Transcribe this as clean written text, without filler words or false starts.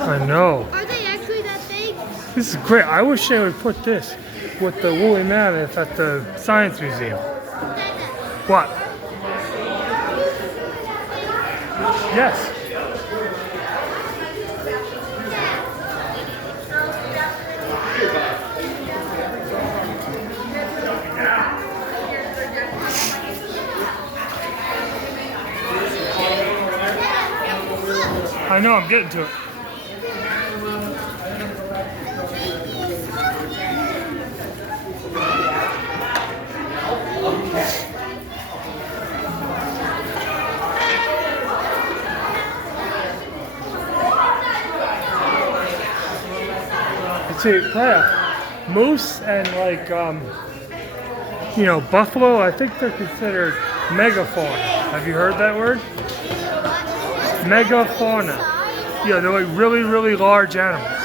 I know. Are they actually that big? This is great. I wish they would put this with the woolly mammoth at the Science Museum. What? Yes. I know, I'm getting to it. See, yeah, moose and like, you know, buffalo, I think they're considered megafauna. Have you heard that word? Megafauna. Yeah, they're like really, really large animals.